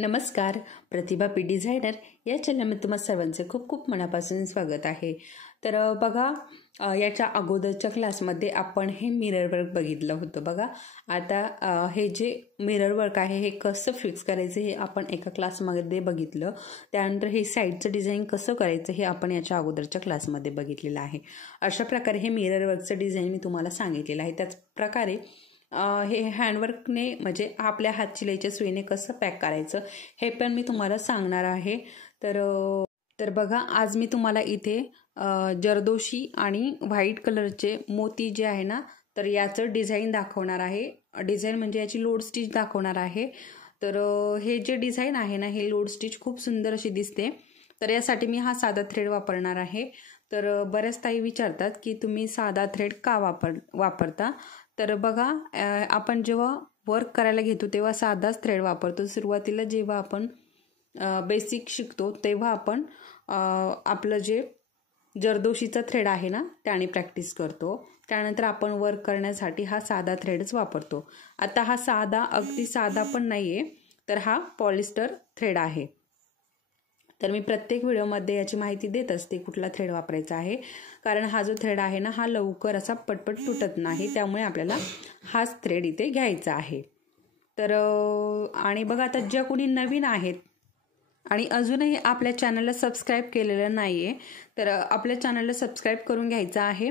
नमस्कार, प्रतिभा P designer या चॅनलमध्ये तुम्हा सर्वांचे खूप खूप मनापासून स्वागत आहे। तर बघा, याच्या अगोदरच्या क्लासमध्ये आपण हे मिरर वर्क बघितलं होतं। बघा आता हे जे मिरर वर्क आहे हे कसं फिक्स करायचं हे आपण एका क्लासमध्ये बघितलं। त्यानंतर हे साईडचं डिझाईन कसं करायचं हे आपण याच्या अगोदरच्या क्लासमध्ये बघितलेलं आहे। अशा प्रकारे हे मिरर वर्कचं डिझाईन मी तुम्हाला सांगितलेलं आहे। त्याच प्रकारे हे हँडवर्कने म्हणजे आपल्या हातशिलाईच्या सुईने कसं पॅक करायचं हे पण मी तुम्हाला सांगणार आहे। तर बघा, आज मी तुम्हाला इथे जरदोशी आणि व्हाईट कलरचे मोती जे आहे ना, तर याचं डिझाईन दाखवणार आहे। डिझाईन म्हणजे याची लोड स्टिच दाखवणार आहे। तर हे जे डिझाईन आहे ना, हे लोड स्टिच खूप सुंदर अशी दिसते। तर यासाठी मी हा साधा थ्रेड वापरणार आहे। तर बऱ्याच ताई विचारतात की तुम्ही साधा थ्रेड का वापरता। तर बघा, आपण जेव्हा वर्क करायला घेतो तेव्हा साधाच थ्रेड वापरतो। सुरुवातीला जेव्हा आपण बेसिक शिकतो तेव्हा आपण आपलं जे जरदोशीचा थ्रेड आहे ना त्याने प्रॅक्टिस करतो। त्यानंतर आपण वर्क करण्यासाठी हा साधा थ्रेडच वापरतो। आता हा साधा अगदी साधा पण नाहीये, तर हा पॉलिस्टर थ्रेड आहे। तर मी प्रत्येक व्हिडिओमध्ये याची माहिती देत असते कुठला थ्रेड वापरायचा आहे, कारण हा जो थ्रेड आहे ना हा लवकर असा पटपट तुटत नाही, त्यामुळे आपल्याला हाच थ्रेड इथे घ्यायचा आहे। तर आणि बघा, आता ज्या कोणी नवीन आहेत आणि अजूनही आपल्या चॅनलला सबस्क्राईब केलेलं नाहीये, तर आपल्या चॅनलला सबस्क्राईब करून घ्यायचं आहे।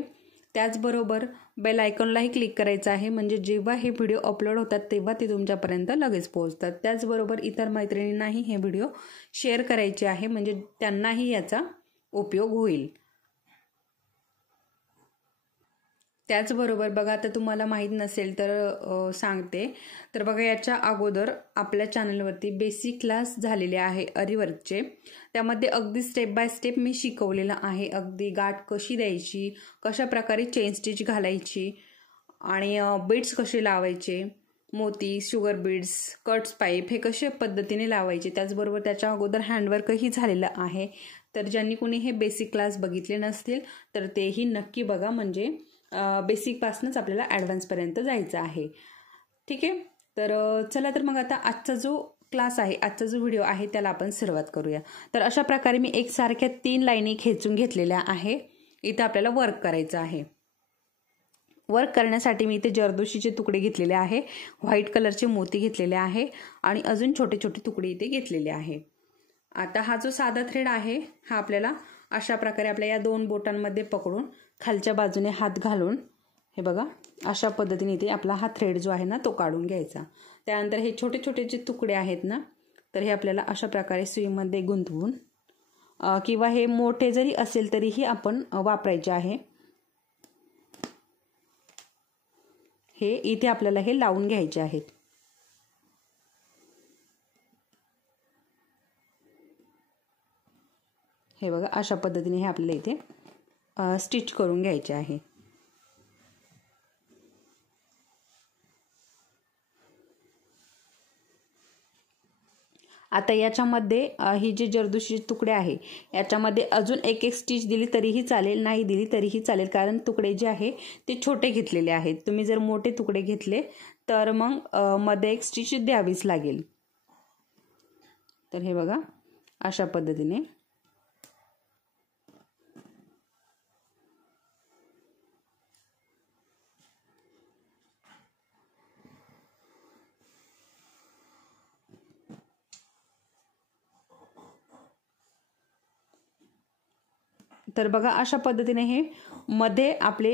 त्याचबरोबर बेल आयकॉनलाही क्लिक करायचं आहे, म्हणजे जेव्हा हे व्हिडिओ अपलोड होतात तेव्हा ते तुमच्यापर्यंत लगेच पोहोचतात। त्याचबरोबर इतर मैत्रिणींनाही हे व्हिडिओ शेअर करायचे आहे, म्हणजे त्यांनाही याचा उपयोग होईल। त्याचबरोबर बघा, आता तुम्हाला माहीत नसेल तर सांगते। तर बघा, याच्या अगोदर आपल्या चॅनलवरती बेसिक क्लास झालेले आहे अरीवर्कचे। त्यामध्ये अगदी स्टेप बाय स्टेप मी शिकवलेलं आहे। अगदी गाठ कशी द्यायची, कशा प्रकारे चेन स्टिच घालायची आणि बीड्स कसे लावायचे, मोती, शुगर बीड्स, कट्स पाईप हे कशा पद्धतीने लावायचे। त्याचबरोबर त्याच्या अगोदर हँडवर्कही झालेलं आहे। तर ज्यांनी कोणी हे बेसिक क्लास बघितले नसतील तर तेही नक्की बघा, म्हणजे बेसिक पासूनच आपल्याला ॲडव्हान्स पर्यंत जायचं आहे। ठीक आहे, तर चला, तर मग आता आजचा जो क्लास आहे, आजचा जो व्हिडिओ आहे त्याला आपण सुरुवात करूया। तर अशा प्रकारे मी एकसारख्या 3 लाईनी खेचून घेतलेल्या आहे। इथे आपल्याला वर्क करायचं आहे। वर्क करण्यासाठी मी इथे जरदोशीचे तुकडे घेतलेले आहे, व्हाईट कलरचे मोती घेतलेले आहे आणि अजून छोटे छोटे तुकडे इथे घेतलेले आहे। आता हा जो साधा थ्रेड आहे हा आपल्याला अशा प्रकारे आपल्या या 2 बोटांमध्ये पकडून खालच्या बाजूने हात घालून हे बघा अशा पद्धतीने इथे आपला हा थ्रेड जो आहे ना तो काढून घ्यायचा। त्यानंतर हे छोटे छोटे जे तुकडे आहेत ना, तर हे आपल्याला अशा प्रकारे सुईमध्ये गुंतवून किंवा हे मोठे जरी असेल तरीही आपण वापरायचे आहे। हे इथे आपल्याला हे लावून घ्यायचे आहेत। हे बघा, अशा पद्धतीने हे आपल्याला इथे स्टिच करून घ्यायचे आहे। आता याच्यामध्ये ही जी जरदोशीचे तुकडे आहे याच्यामध्ये अजून एक स्टिच दिली तरीही चालेल, नाही दिली तरीही चालेल, कारण तुकडे जे आहे ते छोटे घेतलेले आहेत। तुम्ही जर मोठे तुकडे घेतले तर मग मध्ये एक स्टिच द्यावीच लागेल। तर हे बघा अशा पद्धतीने तर बघा अशा पद्धतीने हे मध्ये आपले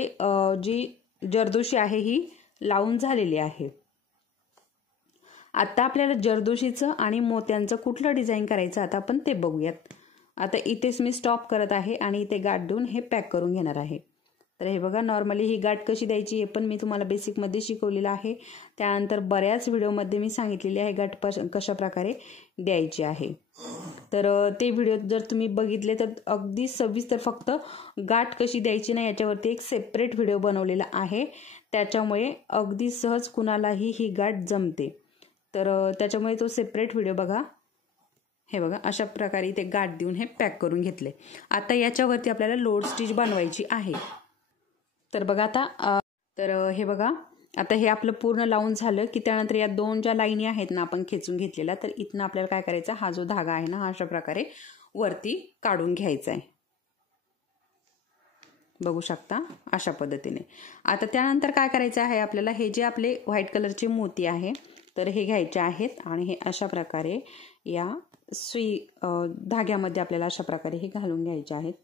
जी जरदोशी आहे ही लावून झालेली आहे। आता आपल्याला जरदोशीचं आणि मोत्यांचं कुठलं डिझाईन करायचं आता आपण ते बघूयात। आता इथेच मी स्टॉप करत आहे आणि इथे गाठ देऊन हे पॅक करून घेणार आहे। तर हे बघा, नॉर्मली ही गाठ कशी द्यायची हे पण मी तुम्हाला बेसिकमध्ये शिकवलेलं आहे। त्यानंतर बऱ्याच व्हिडिओमध्ये मी सांगितलेली आहे गाठ कशा प्रकारे द्यायची आहे। तर ते व्हिडिओ जर तुम्ही बघितले तर अगदी सविस्तर फक्त गाठ कशी द्यायची नाही याच्यावरती एक सेपरेट व्हिडिओ बनवलेला आहे। त्याच्यामुळे अगदी सहज कुणालाही ही गाठ जमते। तर त्याच्यामुळे तो सेपरेट व्हिडिओ बघा। हे बघा अशा प्रकारे ते गाठ देऊन हे पॅक करून घेतले। आता याच्यावरती आपल्याला लोड स्टिच बनवायची आहे। तर बघा आता हे बघा आता हे आपलं पूर्ण लावून झालं की त्यानंतर या 2 ज्या लाईनी आहेत ना आपण खेचून घेतलेल्या, तर इथनं आपल्याला काय करायचं, हा जो धागा आहे ना हा अशा प्रकारे वरती काढून घ्यायचा आहे. बघू शकता अशा पद्धतीने. आता त्यानंतर काय करायचं आहे आपल्याला, हे जे आपले व्हाईट कलरचे मोती आहे तर हे घ्यायचे आहेत आणि हे अशा प्रकारे या धाग्यामध्ये आपल्याला अशा प्रकारे हे घालून घ्यायचे आहेत.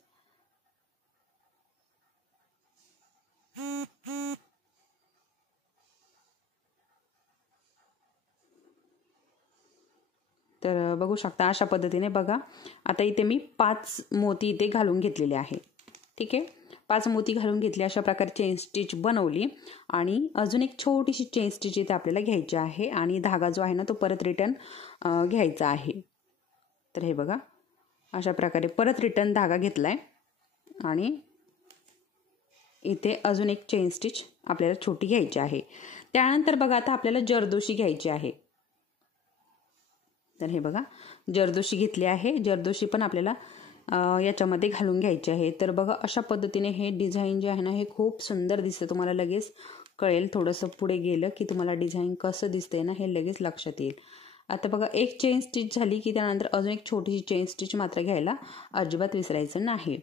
तर बघू शकता अशा पद्धतीने. बघा आता इथे मी 5 मोती इथे घालून घेतलेले आहे. ठीक आहे, 5 मोती घालून घेतले, अशा प्रकारे चेन स्टिच बनवली आणि अजून एक छोटीशी चेन स्टिच इथे आपल्याला घ्यायची आहे आणि धागा जो आहे ना तो परत रिटर्न घ्यायचा आहे. तर हे बघा अशा प्रकारे परत रिटर्न धागा घेतलाय आणि इथे अजून एक चेन स्टिच आपल्याला छोटी घ्यायची आहे. त्यानंतर बघा आता आपल्याला जरदोशी घ्यायची आहे. तर हे बघा जरदोशी घेतली आहे. जरदोशी पण आपल्याला याच्यामध्ये घालून घ्यायचे आहे. तर बघा अशा पद्धतीने हे डिझाईन जे आहे ना हे खूप सुंदर दिसतं. तुम्हाला लगेच कळेल, थोडंसं पुढे गेलं की तुम्हाला डिझाईन कसं दिसतंय ना हे लगेच लक्षात येईल. आता बघा एक चेन स्टिच झाली की त्यानंतर अजून एक छोटीशी चेन स्टिच मात्र घ्यायला अजिबात विसरायचं नाही.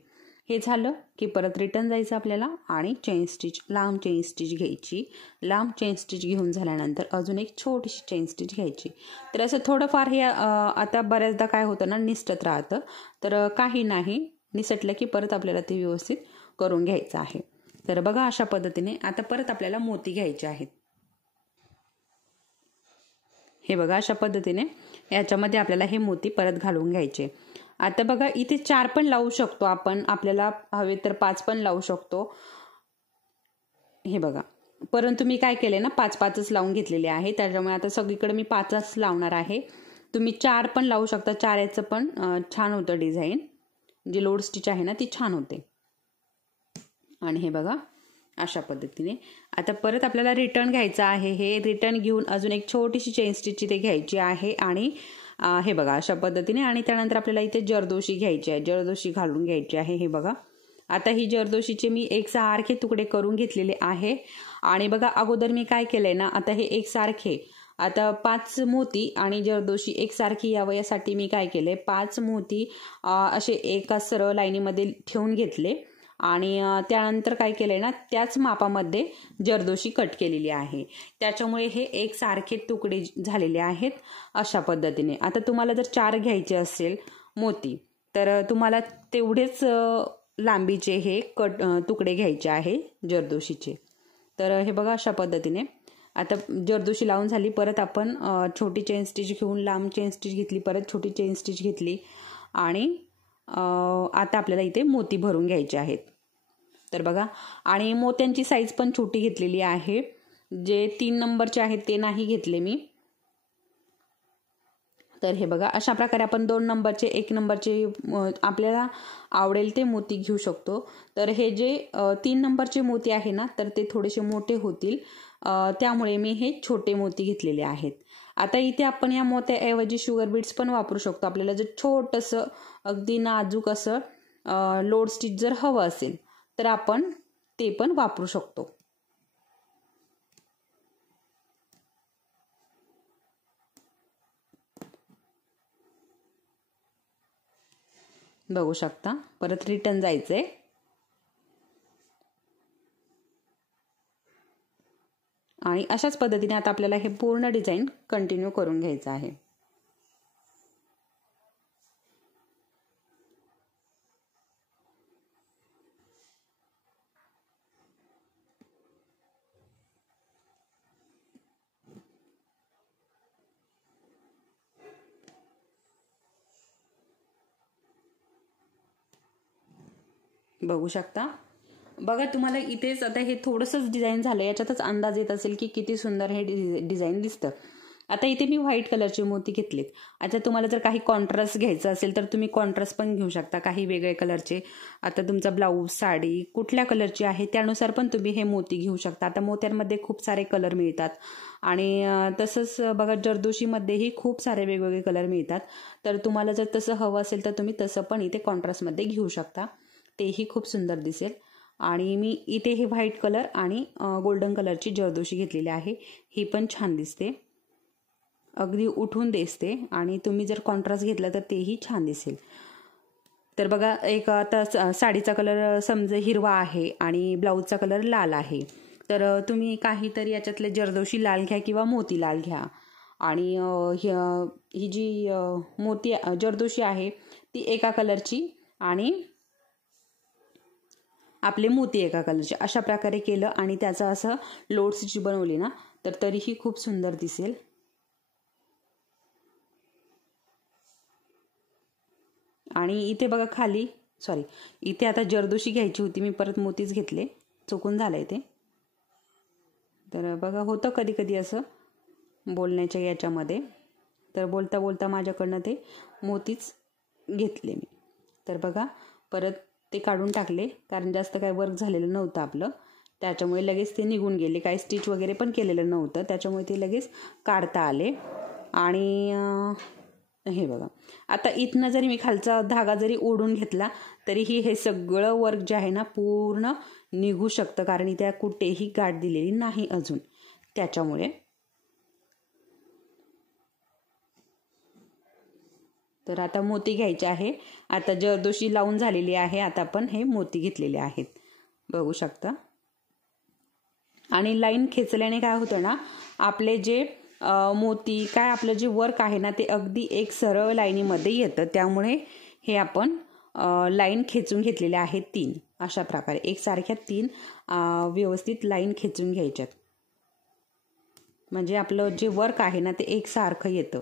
हे झालं की परत रिटर्न जायचं आपल्याला आणि चेन स्टिच, लांब चेन स्टिच घ्यायची. लांब चेन स्टिच घेऊन झाल्यानंतर अजून एक छोटीशी चेन स्टिच घ्यायची. तर असं थोडंफार हे आता बऱ्याचदा काय होतं ना निसटत राहतं, तर काही नाही, निसटलं की परत आपल्याला ते व्यवस्थित करून घ्यायचं आहे. तर बघा अशा पद्धतीने आता परत आपल्याला मोती घ्यायचे आहेत. हे बघा अशा पद्धतीने याच्यामध्ये आपल्याला हे मोती परत घालून घ्यायचे. आता बघा इथे 4 पण लावू शकतो आपण, आपल्याला हवे तर 5 पण लावू शकतो. हे बघा, परंतु मी काय केले ना 5-5च लावून घेतलेले आहे, त्याच्यामुळे आता सगळीकडे मी 5च लावणार आहे. तुम्ही 4 पण लावू शकता. 4 याचं पण छान होतं डिझाईन, जी लोड स्टिच आहे ना ती छान होते. आणि हे बघा अशा पद्धतीने आता परत आपल्याला रिटर्न घ्यायचं आहे. हे रिटर्न घेऊन अजून एक छोटीशी चेन स्टिच इथे घ्यायची आहे आणि हे बघा अशा पद्धतीने. आणि त्यानंतर आपल्याला इथे जरदोशी घ्यायची आहे, जरदोशी घालून घ्यायची आहे. हे बघा आता ही जरदोशीचे मी एकसारखे तुकडे करून घेतलेले आहे. आणि बघा अगोदर मी काय केलंय ना, आता हे एकसारखे, आता 5 मोती आणि जरदोशी एकसारखी यावं यासाठी मी काय केलंय, 5 मोती असे एका सरळ लाईनीमध्ये ठेवून घेतले आणि त्यानंतर काय केलंय ना त्याच मापामध्ये जरदोशी कट केलेली आहे. त्याच्यामुळे हे एकसारखे तुकडे झालेले आहेत अशा पद्धतीने. आता तुम्हाला जर 4 घ्यायचे असेल मोती तर तुम्हाला तेवढेच लांबीचे हे तुकडे घ्यायचे आहे जरदोशीचे. तर हे बघा अशा पद्धतीने आता जरदोशी लावून झाली. परत आपण छोटी चेन स्टिच घेऊन लांब चेन स्टिच घेतली, परत छोटी चेन स्टिच घेतली आणि आता आपल्याला इथे मोती भरून घ्यायचे आहेत. तर बघा आणि मोत्यांची साईज पण छोटी घेतलेली आहे. जे 3 नंबरचे आहेत ते नाही घेतले मी. तर हे बघा अशा प्रकारे आपण 2 नंबरचे 1 नंबरचे आपल्याला आवडेल ते मोती घेऊ शकतो. तर हे जे 3 नंबरचे मोती आहे ना तर ते थोडेसे मोठे होतील, त्यामुळे मी हे छोटे मोती घेतलेले आहेत. आता इथे आपण या मोत्याऐवजी शुगर बीड्स पण वापरू शकतो. आपल्याला जर छोटंसं अगदी नाजूक असं लोड स्टिच जर हवं असेल तर आपण ते पण वापरू शकतो. बघू शकता परत रिटर्न जायचंय आणि अशाच पद्धतीने आता आपल्याला हे पूर्ण डिझाईन कंटिन्यू करून घ्यायचं आहे. बघू शकता. बघा तुम्हाला इथेच आता हे थोडंसंच डिझाईन झालं, याच्यातच अंदाज येत असेल की किती सुंदर हे डिझाईन दिसतं. आता इथे मी व्हाईट कलरचे मोती घेतलेत. आता तुम्हाला जर काही कॉन्ट्रास्ट घ्यायचं असेल तर तुम्ही कॉन्ट्रास्ट पण घेऊ शकता, काही वेगळे कलरचे. आता तुमचा ब्लाऊज साडी कुठल्या कलरची आहे त्यानुसार पण तुम्ही हे मोती घेऊ शकता. आता मोत्यांमध्ये खूप सारे कलर मिळतात आणि तसंच बघा जरदोशीमध्येही खूप सारे वेगवेगळे कलर मिळतात. तर तुम्हाला जर तसं हवं असेल तर तुम्ही तसं पण इथे कॉन्ट्रास्टमध्ये घेऊ शकता, तेही खूप सुंदर दिसेल. आणि मी इथे हे व्हाईट कलर आणि गोल्डन कलरची जरदोशी घेतलेली आहे. ही पण छान दिसते, अगदी उठून दिसते. आणि तुम्ही जर कॉन्ट्रास्ट घेतला तर तेही छान दिसेल. तर बघा, एक आता साडीचा कलर समजा हिरवा आहे आणि ब्लाऊजचा कलर लाल आहे. तर तुम्ही काहीतरी याच्यातले जरदोशी लाल घ्या किंवा मोती लाल घ्या. आणि ही जी मोती जरदोशी आहे ती एका कलरची आणि आपले मोती एका कलरचे, अशा प्रकारे केलं आणि त्याचं असं लोड स्टिच बनवली ना तर तरीही खूप सुंदर दिसेल. आणि इथे बघा खाली इथे आता जरदोशी घ्यायची होती, मी परत मोतीच घेतले, चुकून झालंय ते. तर बघा, होतं कधी कधी असं बोलण्याच्या याच्यामध्ये. तर बोलता बोलता माझ्याकडनं ते मोतीच घेतले मी. तर बघा, परत ते काढून टाकले कारण जास्त काय वर्क झालेलं नव्हतं आपलं, त्याच्यामुळे लगेच ते निघून गेले. काही स्टिच वगैरे पण केलेलं नव्हतं, त्याच्यामुळे ते लगेच काढता आले. आणि हे बघा, आता इथनं जरी मी खालचा धागा जरी ओढून घेतला तरीही हे सगळं वर्क जे आहे ना पूर्ण निघू शकतं, कारण इथे कुठेही गाठ दिलेली नाही अजून, त्याच्यामुळे. तर आता मोती घ्यायचे आहे. आता जरदोशी लावून झालेली आहे, आता आपण हे मोती घेतलेले आहेत, बघू शकता. आणि लाईन खेचल्याने काय होतं ना, आपले जे मोती काय आपलं जे वर्क आहे ना ते अगदी एक सरळ लाईनीमध्ये येतं. त्यामुळे हे आपण लाईन खेचून घेतलेले आहेत 3, अशा प्रकारे एकसारख्या 3 व्यवस्थित लाईन खेचून घ्यायच्यात, म्हणजे आपलं जे वर्क आहे ना ते एकसारखं येतं.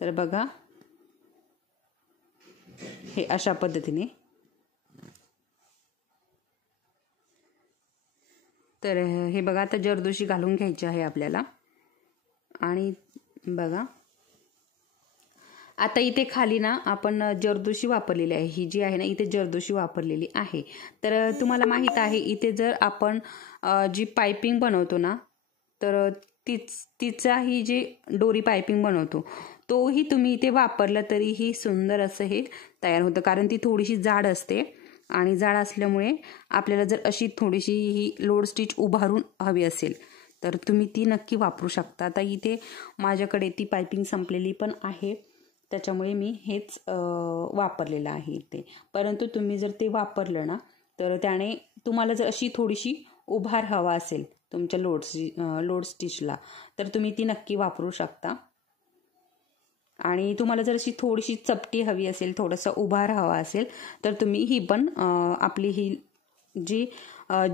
तर बघा, हे अशा पद्धतीने. तर हे बघा, आता जरदोशी घालून घ्यायची आहे आपल्याला. आणि बघा, आता इथे खाली ना आपण जरदोशी वापरलेली आहे, ही जी आहे ना इथे जरदोशी वापरलेली आहे. तर तुम्हाला माहित आहे इथे जर आपण जी पायपिंग बनवतो ना तर तिचा ही जी डोरी पायपिंग बनवतो तोही तुम्ही इथे वापरला तरीही सुंदर असं हे तयार होतं, कारण ती थोडीशी जाड असते. आणि जाड असल्यामुळे आपल्याला जर अशी थोडीशी ही लोड स्टिच उभारून हवी असेल तर तुम्ही ती नक्की वापरू शकता. आता इथे माझ्याकडे ती पायपिंग संपलेली पण आहे, त्याच्यामुळे मी हेच वापरलेलं आहे इथे. परंतु तुम्ही जर ते वापरलं ना तर त्याने तुम्हाला जर अशी थोडीशी उभार हवा असेल तुमच्या लोड स्टिचला तर तुम्ही ती नक्की वापरू शकता. आणि तुम्हाला जर अशी थोडीशी चपटी हवी असेल, थोडासा उभार हवा असेल तर तुम्ही ही पण आपली ही जी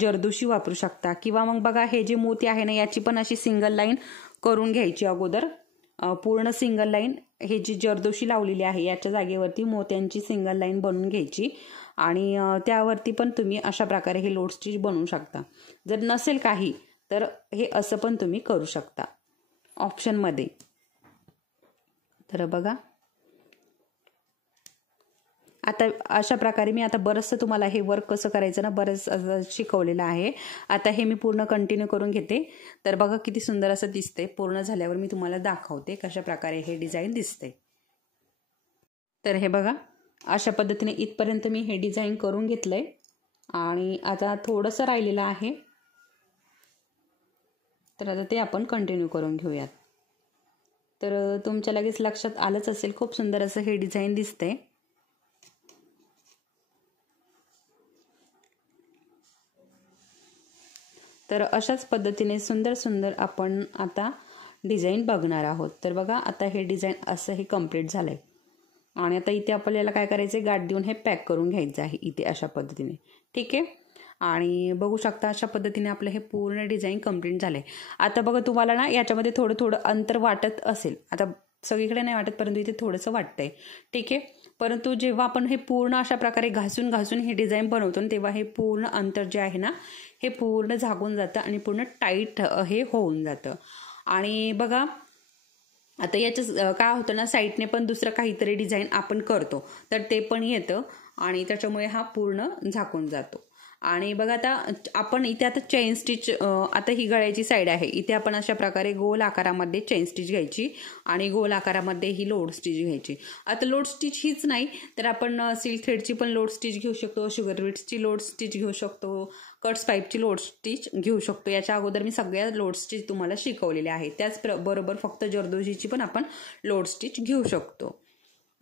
जरदोशी वापरू शकता. किंवा मग बघा, हे जे मोती आहे ना याची पण अशी सिंगल लाईन करून घ्यायची अगोदर, पूर्ण सिंगल लाईन. हे जी जरदोशी लावलेली आहे याच्या जागेवरती मोत्यांची सिंगल लाईन बनवून घ्यायची आणि त्यावरती पण तुम्ही अशा प्रकारे हे लोड स्टिच बनवू शकता. जर नसेल काही तर हे असं पण तुम्ही करू शकता ऑप्शनमध्ये. तर बघा, आता अशा प्रकारे मी आता बरंचसं तुम्हाला हे वर्क कसं करायचं ना बरंच शिकवलेलं आहे. आता हे मी पूर्ण कंटिन्यू करून घेते. तर बघा किती सुंदर असं दिसते. पूर्ण झाल्यावर मी तुम्हाला दाखवते कशा प्रकारे हे डिझाईन दिसते. तर हे बघा, अशा पद्धतीने इथपर्यंत मी हे डिझाईन करून घेतलंय आणि आता थोडंसं राहिलेलं आहे, तर आता ते आपण कंटिन्यू करून घेऊयात. तर तुमच्या लगेच लक्षात आलंच असेल, खूप सुंदर असं हे डिझाईन दिसतंय. तर अशाच पद्धतीने सुंदर सुंदर आपण आता डिझाईन बघणार आहोत. तर बघा, आता हे डिझाईन असं हे कंप्लीट झालंय आणि आता इथे आपल्याला काय करायचंय, गाठ देऊन हे पॅक करून घ्यायचं आहे इथे अशा पद्धतीने. ठीक आहे. आणि बघू शकता अशा पद्धतीने आपलं हे पूर्ण डिझाईन कंप्लीट झालंय. आता बघा, तुम्हाला ना याच्यामध्ये थोडं थोडं अंतर वाटत असेल, आता सगळीकडे नाही वाटत परंतु इथे थोडंसं वाटतंय. ठीक आहे. परंतु जेव्हा आपण हे पूर्ण अशा प्रकारे घासून घासून हे डिझाईन बनवतो तेव्हा हे पूर्ण अंतर जे आहे ना हे पूर्ण झाकून जातं आणि पूर्ण टाईट हे होऊन जातं. आणि बघा, आता याचं काय होतं ना, साईडने पण दुसरं काहीतरी डिझाईन आपण करतो तर ते पण येतं आणि त्याच्यामुळे हा पूर्ण झाकून जातो. आणि बघा आता आपण इथे आता चेन स्टिच, आता ही गळ्याची साईड आहे, इथे आपण अशा प्रकारे गोल आकारामध्ये चेन स्टिच घ्यायची आणि गोल आकारामध्ये ही लोड स्टिच घ्यायची. आता लोड स्टिच हीच नाही तर आपण सिल्क थ्रेडची पण लोड स्टिच घेऊ शकतो, शुगर बीट्सची लोड स्टिच घेऊ शकतो, कट्स पाईपची लोड स्टिच घेऊ शकतो. याच्या अगोदर मी सगळ्या लोड स्टिच तुम्हाला शिकवलेल्या आहेत. त्याच बरोबर फक्त जरदोशीची पण आपण लोड स्टिच घेऊ शकतो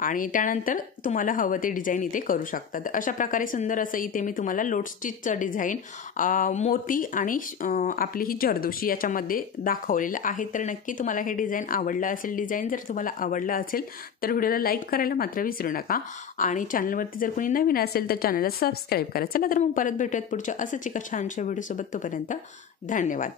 आणि त्यानंतर तुम्हाला हवं ते डिझाईन इथे करू शकता. तर अशा प्रकारे सुंदर असं इथे मी तुम्हाला लोड स्टिचचं डिझाईन मोती आणि आपली ही जरदोशी याच्यामध्ये दाखवलेलं आहे. तर नक्की तुम्हाला हे डिझाईन आवडलं असेल. डिझाईन जर तुम्हाला आवडलं असेल तर व्हिडिओला लाईक करायला मात्र विसरू नका आणि चॅनलवरती जर कोणी नवीन असेल तर चॅनलला सबस्क्राईब करा. चला तर मग परत भेटूयात पुढच्या असंच एका छानशा व्हिडिओसोबत. तोपर्यंत धन्यवाद.